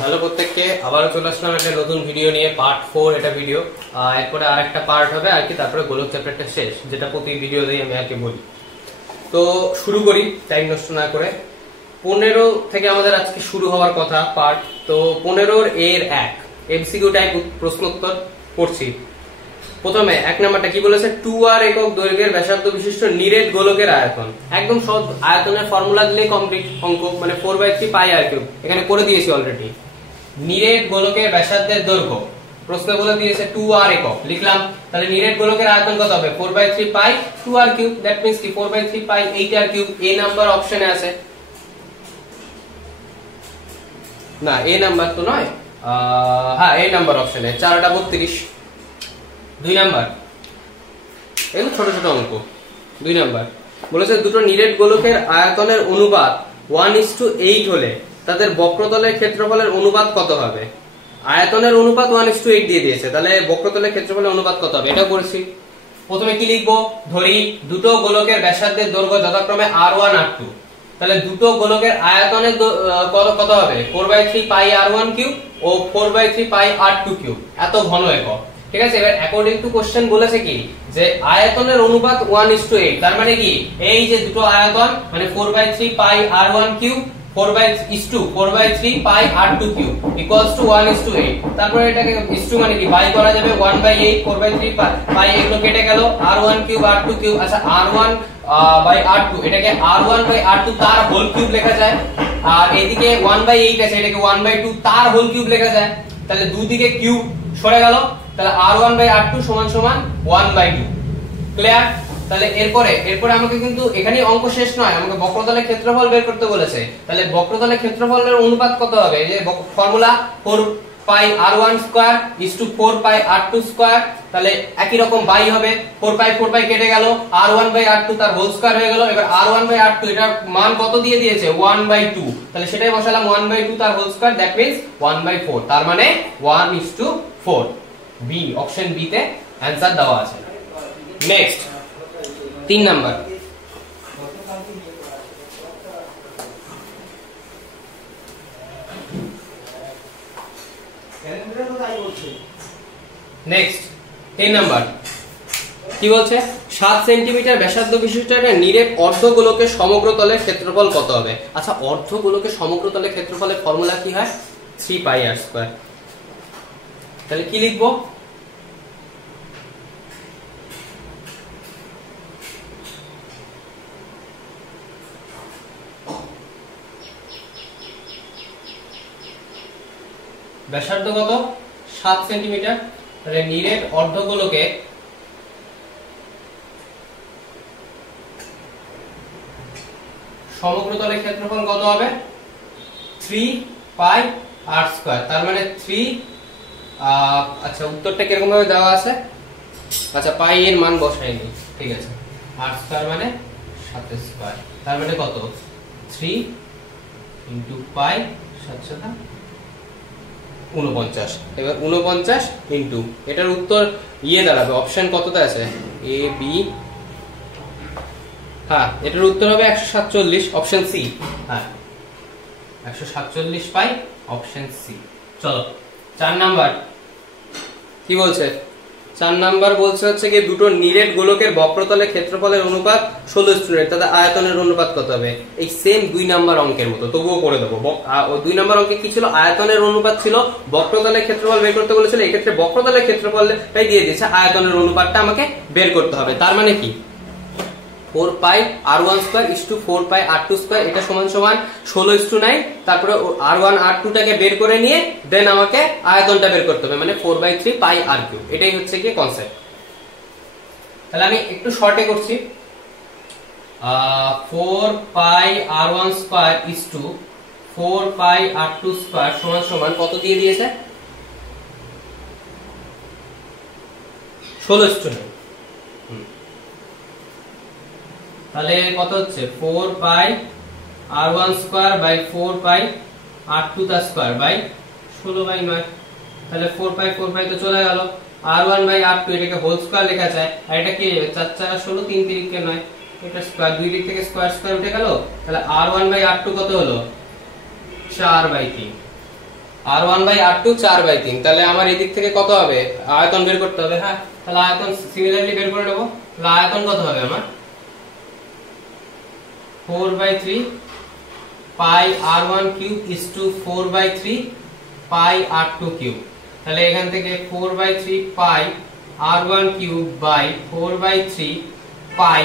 Hello প্রত্যেককে, আবারও চলে আসলাম একটা নতুন ভিডিও নিয়ে। পার্ট 4 এটা ভিডিও, এরপরে আরেকটা পার্ট হবে আর কি, তারপরে গোলক চ্যাপ্টারটা শেষ, যেটা প্রতি ভিডিওতেই আমি আর কি বলি। তো শুরু করি টাইম নষ্ট না করে। 15 থেকে আমাদের আজকে শুরু হওয়ার কথা পার্ট। তো 15 এর 1 এমসিকিউ টাইপ প্রশ্নোত্তর করছি। প্রথমে 1 নাম্বারটা কি বলেছে, 2r একক দৈর্ঘ্যের ব্যাসার্ধ বিশিষ্ট নিরেট গোলকের আয়তন। একদম সহজ, আয়তনের ফর্মুলা দিলেই কমপ্লিট অঙ্ক, মানে 4/3 পাই আর কিউব, এখানে করে দিয়েছি অলরেডি। নিরেট গোলকের ব্যাসার্ধের দৈর্ঘ্য প্রশ্ন বলে দিয়েছে 2r একক, লিখলাম। তাহলে নিরেট গোলকের আয়তন কত হবে, 4/3 পাই 2r কিউব। দ্যাট মিন্স কি 4/3 পাই 8r কিউব। এ নাম্বার অপশনে আছে না, এ নাম্বার তো নয়, হ্যাঁ এ নাম্বার অপশনে 4টা 32। 2 নাম্বার, এগুলো ছোট ছোট অঙ্ক। 2 নাম্বার বলেছে দুটো নিরেট গোলকের আয়তনের অনুপাত 1:8 হলে তাদের বক্রতলের ক্ষেত্রফলের অনুপাত কত হবে। আয়তনের অনুপাত 1:8 দিয়ে দিয়েছে, তাহলে বক্রতলের ক্ষেত্রফলের অনুপাত কত হবে এটা করেছি। প্রথমে কি লিখবো, ধরি দুটো গোলকের ব্যাসার্ধের দৈর্ঘ্য যথাক্রমে r1 r2। তাহলে দুটো গোলকের আয়তনের কত হবে, 4/3 পাই r1 কিউব ও 4/3 পাই r2 কিউব। এত ঘন একক, ঠিক আছে। এবার অ্যাকর্ডিং টু কোশ্চেন বলেছে কি যে আয়তনের অনুপাত 1:8, তার মানে কি এই যে দুটো আয়তন মানে 4/3 pi r1 cube 4/3 pi r2 cube equals to 1:8। তারপরে এটাকে ইস টু মানে কি বাই করা যাবে 1/8 4/3 পাই, এগুলো কেটে গেল r1 কিউব r2 কিউব। আচ্ছা r1 বাই r2, এটাকে r1 বাই r2 তার হোল কিউব লেখা যায়। আর এদিকে 1/8 আছে, এটাকে 1/2 তার হোল কিউব লেখা যায়। তাহলে দুদিকে কিউব সরে গেল, তাহলে r1 বাই r2 সমান সমান 1/2। ক্লিয়ার। তাহলে এরপরে আমাকে কিন্তু এখানেই অঙ্ক শেষ নয়, আমাকে বক্রতলের ক্ষেত্রফল বের করতে বলেছে। তাহলে বক্রতলের ক্ষেত্রফলের অনুপাত কত হবে, এই যে formula 4 pi r1 square is to 4 pi r2 square. তাহলে একই রকম বাই হবে, 4 পাই কেটে গেল, r1 বাই r2 তার হোল স্কয়ার হয়ে গেল। এবার r1 বাই r2 এটার মান কত দিয়ে দিয়েছে, 1/2। তাহলে সেটাই বসালাম 1/2 তার হোল স্কয়ার, দ্যাট মিন্স 1/4। তার মানে 1:4। বি, অপশন বি তে आंसर দেওয়া আছে। নেক্সট 3 নাম্বার, নেক্সট 3 নাম্বার কি বলছে, 7 সেন্টিমিটার ব্যাসার্ধ বিশিষ্ট একটা নিরেট অর্ধগোলকের সমগ্র তলের ক্ষেত্রফল কত হবে। আচ্ছা, অর্ধগোলকের সমগ্র তলের ক্ষেত্রফলের ফর্মুলা কি হয়, 3 পাই r স্কয়ার। তাহলে কি লিখবো, ব্যাসার্ধ কত 7 সেন্টিমিটার, তাহলে নিরেট অর্ধগোলকে সমগ্র তলের ক্ষেত্রফল কত হবে, 3 পাই r স্কয়ার। তার মানে 3, আচ্ছা উত্তরটা কিরকম ভাবে দেওয়া আছে, আচ্ছা পাই এর মান বসাইনি, ঠিক আছে। r স্কয়ার মানে 7 স্কয়ার, তার মানে কত 3 ইনটু পাই 7 49। এবার 49 ইনটু এটার উত্তর ইয়ে দাঁড়াবে, অপশন কততে আছে, এ বি, হ্যাঁ এটার উত্তর হবে 147, অপশন সি। হ্যাঁ 147 পাই, অপশন সি। চলো 4 নাম্বার কি বলছে, 4 নাম্বার বলছে হচ্ছে কি দুটো নিরেট গোলকের বক্রতলের ক্ষেত্রফলের অনুপাত 16:9, তাদের আয়তনের অনুপাত কত হবে। এই সেম 2 নাম্বার অঙ্কের মতো, তবুও করে দেবো। 2 নাম্বার অঙ্কে কি ছিল, আয়তনের অনুপাত ছিল, বক্রতলের ক্ষেত্রফল বের করতে বলেছিল। এই ক্ষেত্রে বক্রতলের ক্ষেত্রফলটাই দিয়ে দিয়েছে, আয়তনের অনুপাতটা আমাকে বের করতে হবে। তার মানে কি 4 pi r1 square is to 4 pi r2 square, এটা সমান সমান 16:9। তারপরে r1 r2 টাকে বের করে নিয়ে দেন আমাকে আয়তনটা বের করতে হবে, মানে 4/3 পাই r কিউব। এটাই হচ্ছে কি কনসেপ্ট। তাহলে আমি একটু শর্টে করছি, 4 pi r1 square is to 4 pi r2 square সমান সমান কত দিয়ে দিয়েছে, 16:9। তাহলে কত হচ্ছে 4 pi r1 square by 4 pi r2 তার স্কয়ার বাই 16/9। তাহলে 4 পাই তো চলে গেল, r1 বাই r2 এটাকে হোল স্কয়ার লেখা যায়। আর এটা কি 4 4 16, 3 3 9, এটা স্কয়ার, দুই দিক থেকে স্কয়ার স্কয়ার উঠে গেল। তাহলে r1 বাই r2 কত হলো, 4/3। r1/r2 4/3, তাহলে আমার এই দিক থেকে কত হবে, আয়তন বের করতে হবে। হ্যাঁ, তাহলে আয়তন সিমিলারলি বের করে নেব। তাহলে আয়তন কত হবে আমার 4/3 pi r1 cube is to 4/3 pi r2 cube. তাহলে এখান থেকে 4/3 pi r1 cube by 4/3 pi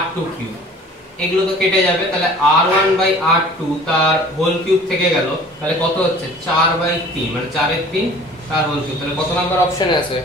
r2 cube, এগুলো তো কেটে যাবে। তাহলে r1/r2 তার হোল কিউব থেকে গেল, তাহলে কত হচ্ছে 4/3, মানে 4/3 তার হোল কিউব। তাহলে কত নাম্বার অপশনে আছে?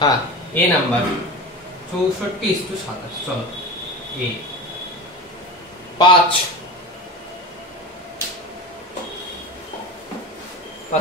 হ্যাঁ, এ নাম্বার 64:27। চলো এ 5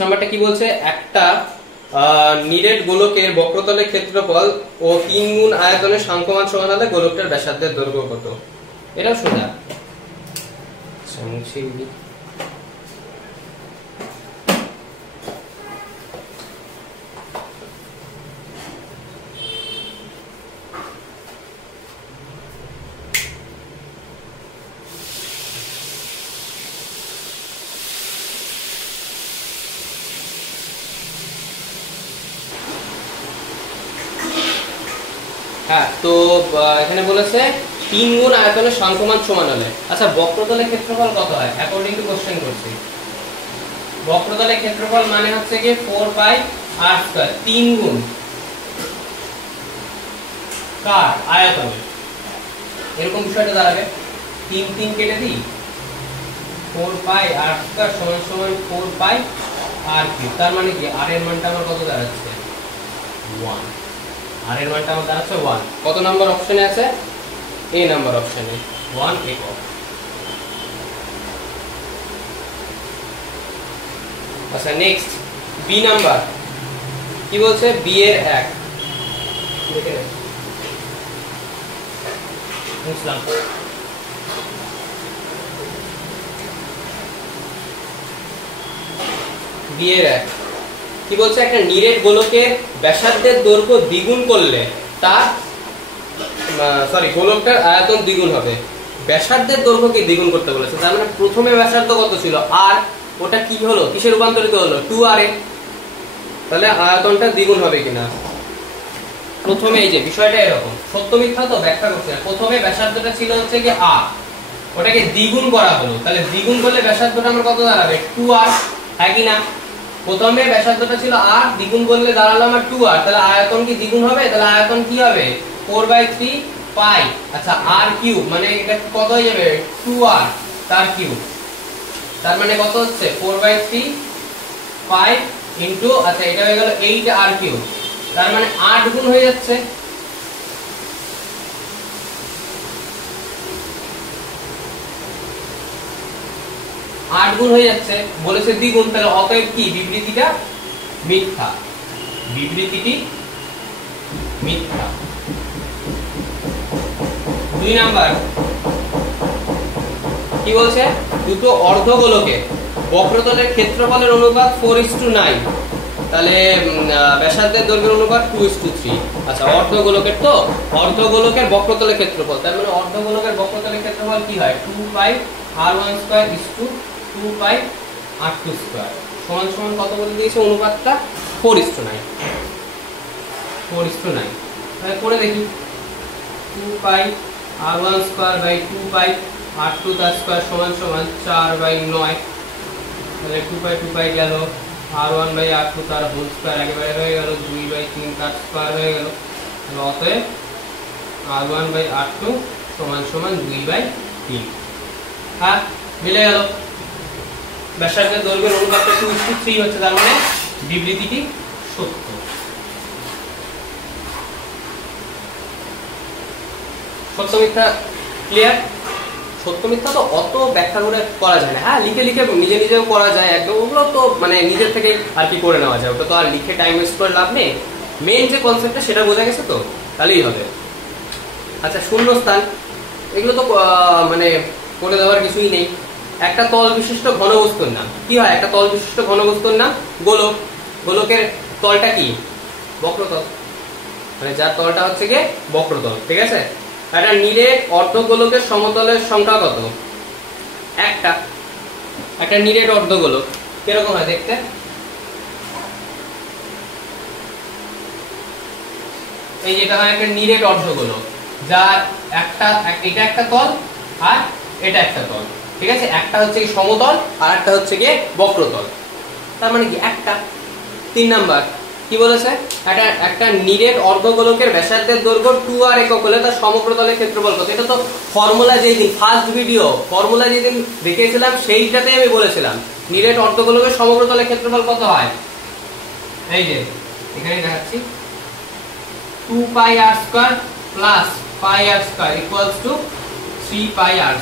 নাম্বারটা কি বলছে, একটা নিরেট গোলকের বক্রতলের ক্ষেত্রফল ও 3 গুণ আয়তনের সাংখ্যমান সমান হলে গোলকটার ব্যাসার্ধের দৈর্ঘ্য কত? এটাও সোজা। হ্যাঁ, তো এখানে বলেছে 3 গুণ আয়তনের সাংখ্যমান সমান হলে। আচ্ছা, বক্রতলের ক্ষেত্রফল কত হয় অ্যাকর্ডিং টু কোশ্চেন করছি? বক্রতলের ক্ষেত্রফল মানে হচ্ছে কি 4 পাই r2, 3 গুণ কার আয়তনের, এরকম বিষয়টা দাঁড়াবে। 3 3 কেটে দিই, 4 পাই r2 সমান সমান 4 পাই r3। তার মানে কি r এর মানটা আমার কত দাঁড়াচ্ছে 1, আর এর মানটা আমার দাঁড়াচ্ছে 1। কত নাম্বার অপশনে আছে? এ নাম্বার অপশনে 1 একক। আচ্ছা, নেক্সট বি নাম্বার কি বলছে, বি এর 1 দেখে নেন, বুঝলাম। বি এর 1 কি বলছে, একটা নিরেট গোলকের ব্যাসার্ধের দৈর্ঘ্য দ্বিগুণ করলে তার গোলকটার আয়তন দ্বিগুণ হবে। ব্যাসার্ধের দৈর্ঘ্যকে দ্বিগুণ করতে বলেছে, তার মানে প্রথমে ব্যাসার্ধ কত ছিল r, ওটা কি হলো, কিসে রূপান্তরিত হলো 2r এ। তাহলে আয়তনটা দ্বিগুণ হবে কিনা, প্রথমে এই যে বিষয়টা এরকম, সত্য মিথ্যা তো ব্যাখ্যা করতে না। প্রথমে ব্যাসার্ধটা ছিল হচ্ছে কি r, ওটাকে দ্বিগুণ করা হলো, তাহলে দ্বিগুণ করলে ব্যাসার্ধটা আমার কত দাঁড়াবে 2r, হ্যাঁ কি না? প্রথমে ব্যাসার্ধটা ছিল r, দ্বিগুণ করলে দাঁড়ালো আমার 2r, তাহলে আয়তন কি দ্বিগুণ হবে? তাহলে আয়তন কি হবে 4/3 পাই, আচ্ছা r কিউব, মানে এটা কত হয়ে যাবে 2r তার কিউব। তার মানে কত হচ্ছে 4/3 পাই ইনটু, আচ্ছা এটা হয়ে গেল 8r কিউব, তার মানে 8 গুণ হয়ে যাচ্ছে। আট গুণ হয়ে যাচ্ছে, বলেছে দ্বিগুণ, তাহলে অতএব কি বিবৃতিটা মিথ্যা, বিবৃতিটি মিথ্যা। 2 নাম্বার কি বলছে, দুটো অর্ধগোলকে বক্রতলের ক্ষেত্রফলের অনুপাত 4:9, তাহলে ব্যাসার্ধের দৈর্ঘ্যের অনুপাত 2:3। আচ্ছা, অর্ধগোলকের তো অর্ধগোলকের বক্রতলের ক্ষেত্রফল, তার মানে অর্ধগোলকের বক্রতলের ক্ষেত্রফল কি হয় 2 পাই r1² 2 পাই r2² সমান সমান কত বলে দিয়েছে অনুপাতটা 4:9। 4:9 তাহলে করে দেখি, 2 পাই r1² 2 পাই r2² সমান সমান 4/9। তাহলে 2 পাই গেল, r1/r2 তার হোল স্কয়ার একেবারে হয়ে গেল, 2/3 তার স্কয়ার হয়ে গেল। তাহলে অতএব r1/r2 সমান সমান 2/3। হ্যাঁ, মিলে গেল। ব্যাসার্ধের দৈর্ঘ্যের অনুপাতটা 2:3 হচ্ছে, তার মানে বিবৃতিটি সত্য। সত্য মিথ্যা ক্লিয়ার? সত্য মিথ্যা তো অত ব্যাখ্যা করে করা যায় না, হ্যাঁ লিখে লিখে নিজে নিজেও করা যায় একদম, ওগুলো তো মানে নিজের থেকে আর কি করে নেওয়া যায়, ওটা তো আর লিখে টাইম ওয়েস্ট করে লাভ নেই। মেইন যে কনসেপ্টটা সেটা বোঝা গেছে তো, তাহলেই হবে। আচ্ছা, শূন্যস্থান এগুলো তো মানে করে দেওয়ার কিছুই নেই। একটা তল বিশিষ্ট ঘনবস্তুর নাম কি হয়, একটা তল বিশিষ্ট ঘনবস্তুর নাম গোলক। গোলকের তলটা কি বক্রতল, মানে যার তলটা হচ্ছে গিয়ে বক্রতল, ঠিক আছে। একটা নিরেট অর্ধগোলকের সমতলের সংখ্যা কত? একটা নিরেট অর্ধগোলক কিরকম হয় দেখতে? এই যেটা হয় একটা নিরেট অর্ধগোলক, যার এটা একটা তল আর এটা একটা তল, ঠিক আছে? একটা হচ্ছে কি সমতল আর একটা হচ্ছে কি বক্রতল। তার মানে কি একটা। 3 নাম্বার কি বলেছে? একটা নিরেট অর্ধগোলকের ব্যাসার্ধের দৈর্ঘ্য 2r একক হলে তার সমগ্র তলের ক্ষেত্রফল কত? এটা তো ফর্মুলা যেদিন ফার্স্ট ভিডিও ফর্মুলা যেদিন দেখিয়েছিলাম সেইটাতে আমি বলেছিলাম নিরেট অর্ধগোলকের সমগ্র তলের ক্ষেত্রফল কত হয়। এই যে এখানে দেখাচ্ছি 2πr² plus πr² equals to 3πr²,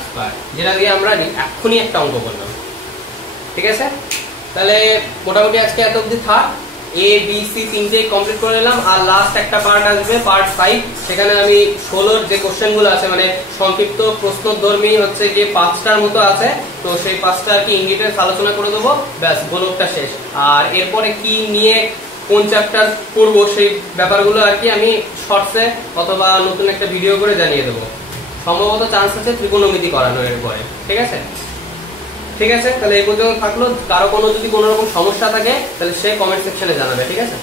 যেটা দিয়ে আমরা এক্ষুনি একটা অঙ্ক করলাম, ঠিক আছে? তাহলে মোটামুটি আজকে এত অবধি থাক। এ বি সি তিনটে কমপ্লিট করে নিলাম, আর লাস্ট একটা পার্ট আসবে পার্ট 5, সেখানে আমি 16 যে কোশ্চেনগুলো আছে মানে সংক্ষিপ্ত প্রশ্নধর্মী হচ্ছে গিয়ে 5টার মতো আছে, তো সেই 5টা আর কি ইন ডিটেইলস আলোচনা করে দেবো, ব্যাস গোলকটা শেষ। আর এরপরে কি নিয়ে কোন চ্যাপ্টার করবো সেই ব্যাপারগুলো আর কি আমি শর্টসে অথবা নতুন একটা ভিডিও করে জানিয়ে দেবো। সম্ভবত চান্স আছে ত্রিকোণমিতি করানোর এরপরে, ঠিক আছে? ঠিক আছে, তাহলে এই পর্যন্ত থাকলো। কারো যদি কোনো রকম সমস্যা থাকে তাহলে সে কমেন্ট সেকশনে জানাবে, ঠিক আছে?